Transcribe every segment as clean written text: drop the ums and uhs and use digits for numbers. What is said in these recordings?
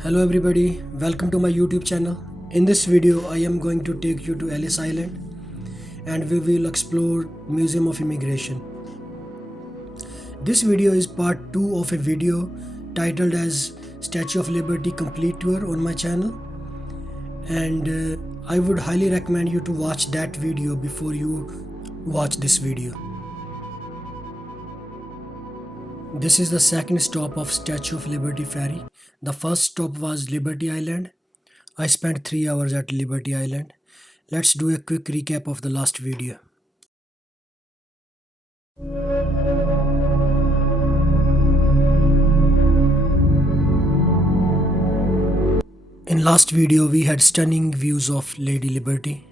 Hello everybody, welcome to my YouTube channel. In this video, I am going to take you to Ellis Island and we will explore Museum of Immigration. This video is part 2 of a video titled as Statue of Liberty Complete Tour on my channel, and I would highly recommend you to watch that video before you watch this video. This is the second stop of Statue of Liberty ferry. The first stop was Liberty Island. I spent 3 hours at Liberty Island. Let's do a quick recap of the last video. In last video we had stunning views of Lady Liberty.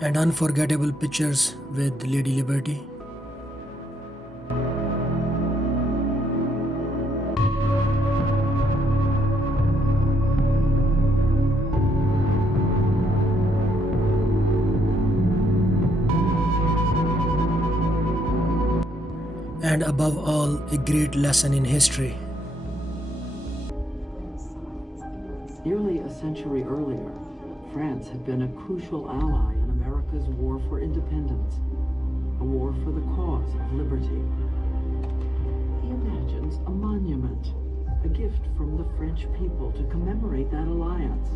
And unforgettable pictures with Lady Liberty. And above all, a great lesson in history. Nearly a century earlier, France had been a crucial ally in America's war for independence, a war for the cause of liberty. He imagines a monument, a gift from the French people to commemorate that alliance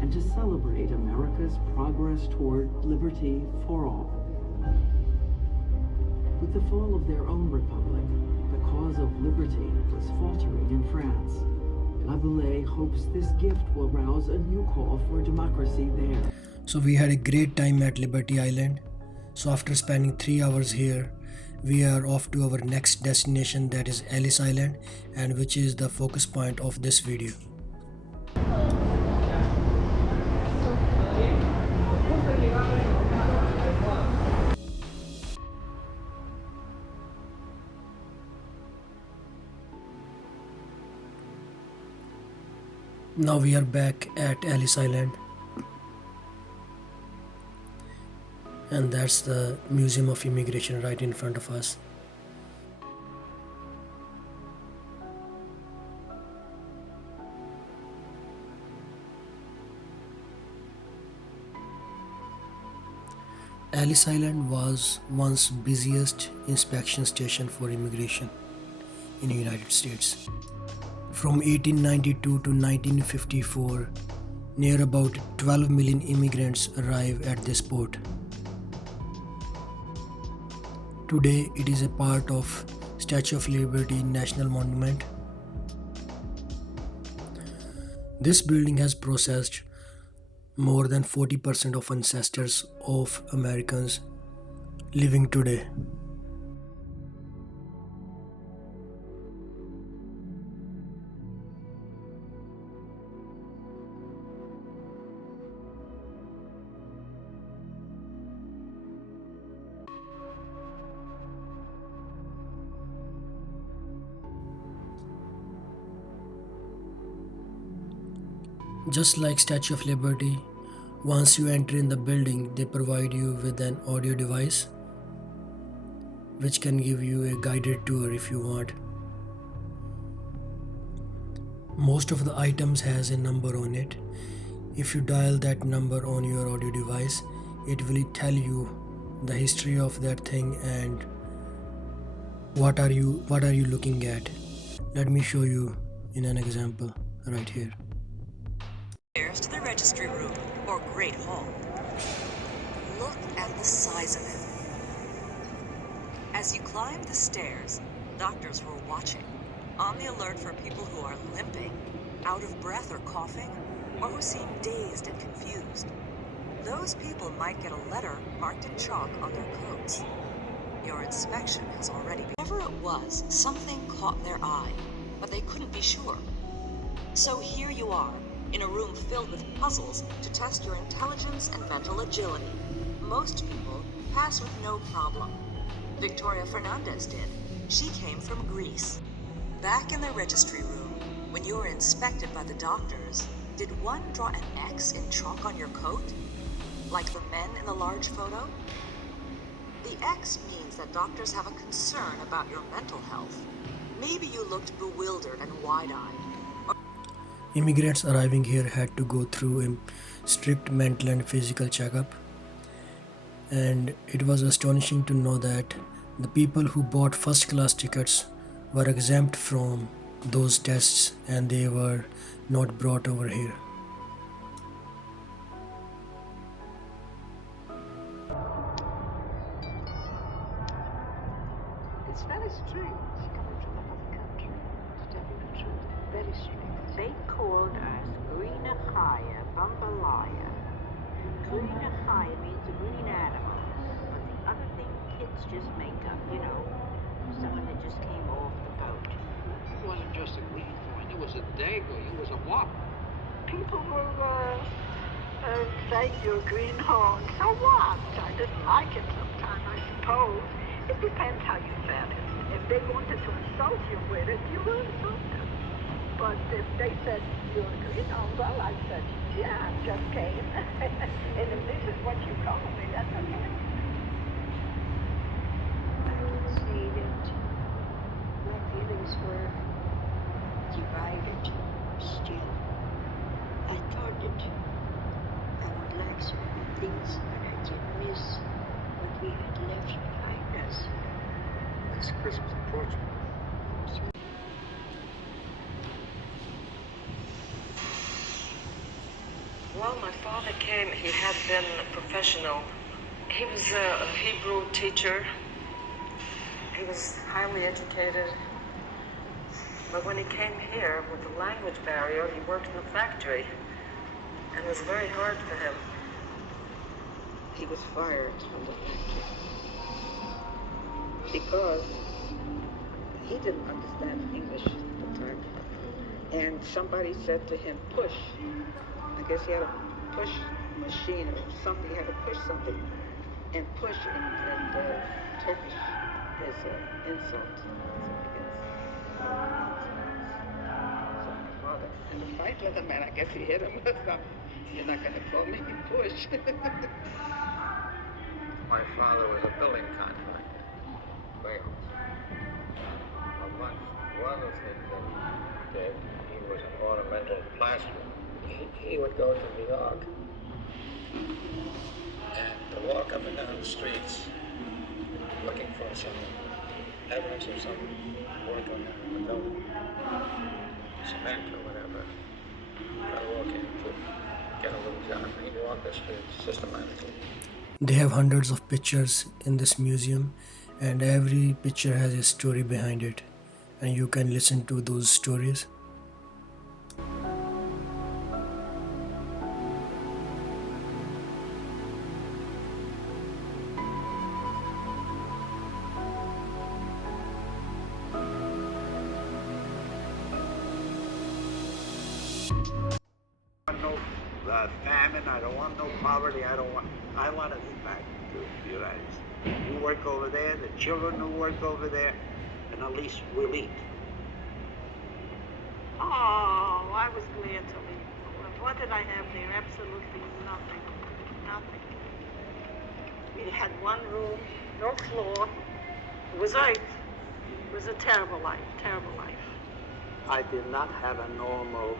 and to celebrate America's progress toward liberty for all. With the fall of their own republic, the cause of liberty was faltering in France. Laboulaye hopes this gift will rouse a new call for democracy there. So we had a great time at Liberty Island. So after spending 3 hours here, we are off to our next destination, that is Ellis Island, and which is the focus point of this video. Now we are back at Ellis Island, and that's the Museum of Immigration right in front of us. Ellis Island was once busiest inspection station for immigration in the United States. From 1892 to 1954, near about 12 million immigrants arrive at this port. Today, it is a part of Statue of Liberty National Monument. This building has processed more than 40% of ancestors of Americans living today. Just like Statue of Liberty, once you enter in the building, they provide you with an audio device which can give you a guided tour if you want. Most of the items has a number on it. If you dial that number on your audio device, it will tell you the history of that thing and what are you looking at. Let me show you in an example right here. Stairs to the registry room, or Great Hall. Look at the size of it. As you climb the stairs, doctors were watching, on the alert for people who are limping, out of breath or coughing, or who seem dazed and confused. Those people might get a letter marked in chalk on their coats. Your inspection has already been. Whatever it was, something caught their eye, but they couldn't be sure. So here you are, in a room filled with puzzles to test your intelligence and mental agility. Most people pass with no problem. Victoria Fernandez did. She came from Greece. Back in the registry room, When you were inspected by the doctors, did one draw an X in chalk on your coat? Like the men in the large photo? The X means that doctors have a concern about your mental health. Maybe you looked bewildered and wide-eyed. Immigrants arriving here had to go through a strict mental and physical checkup, and it was astonishing to know that the people who bought first class tickets were exempt from those tests and they were not brought over here. It's very strange coming from another country, to tell you the truth. Very strange. They called us Greenachaya, Bambalaya. Greenachaya means a green animal. But the other thing kids just make up, you know. Someone that just came off the boat. It wasn't just a greenhorn, it was a dago, it was a whop. People were saying you're a greenhorn. So what? I didn't like it sometimes, I suppose. It depends how you said it. If they wanted to insult you with it, you were insulted. But if they said you're a greenhorn, well, I said, yeah, I just came. And if this is what you call me, that's okay. I can say that my feelings were divided still. I thought that I would like certain things, but I did miss what we had left behind us. It's Christmas in Portugal. Well, my father came, he had been a professional. He was a Hebrew teacher. He was highly educated. But when he came here with the language barrier, he worked in a factory. And it was very hard for him. He was fired from the factory because he didn't understand English at the time. And somebody said to him, push. I guess he had a push machine or something. He had to push something. And push in Turkish is an insult. So my father, in the fight with him, and I guess he hit him. You're not going to call me push. My father was a building contractor, Wales. Amongst other things that he did, he was an ornamental plasterer. He would go to New York and walk up and down the streets looking for some evidence of some work on the building, cement or whatever. Try to walk in to get a little job. He'd walk the streets systematically. They have hundreds of pictures in this museum, and every picture has a story behind it, and you can listen to those stories. I don't want no famine, I don't want no poverty, I want to get back to the United States. You work over there, the children will work over there, and at least we'll eat. Oh, I was glad to leave. What did I have there? Absolutely nothing. Nothing. We had one room, no floor. It was earth. It was a terrible life, terrible life. I did not have a normal.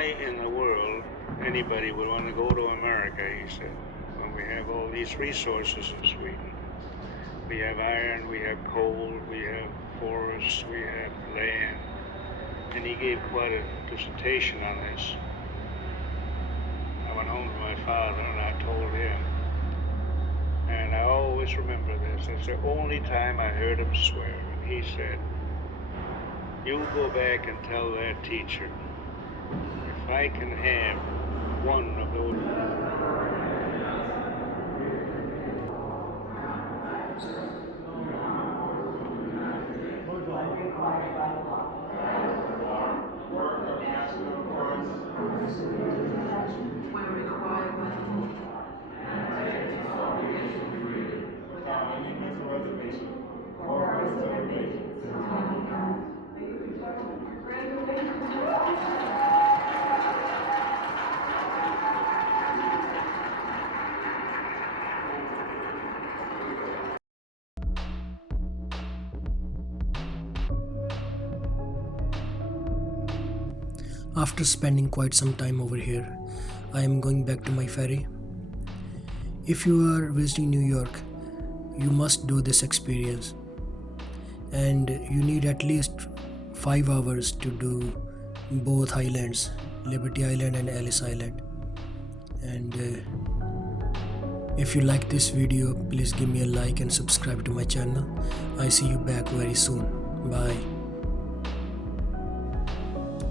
In the world, anybody would want to go to America, he said, when we have all these resources in Sweden. We have iron, we have coal, we have forests, we have land. And he gave quite a dissertation on this. I went home to my father and I told him. And I always remember this. It's the only time I heard him swear. And he said, "You go back and tell that teacher, if I can have one of those." Reservation. After spending quite some time over here, I am going back to my ferry. If you are visiting New York, you must do this experience, and you need at least 5 hours to do both islands, Liberty Island and Ellis Island. And if you like this video, please give me a like and subscribe to my channel. I see you back very soon. Bye.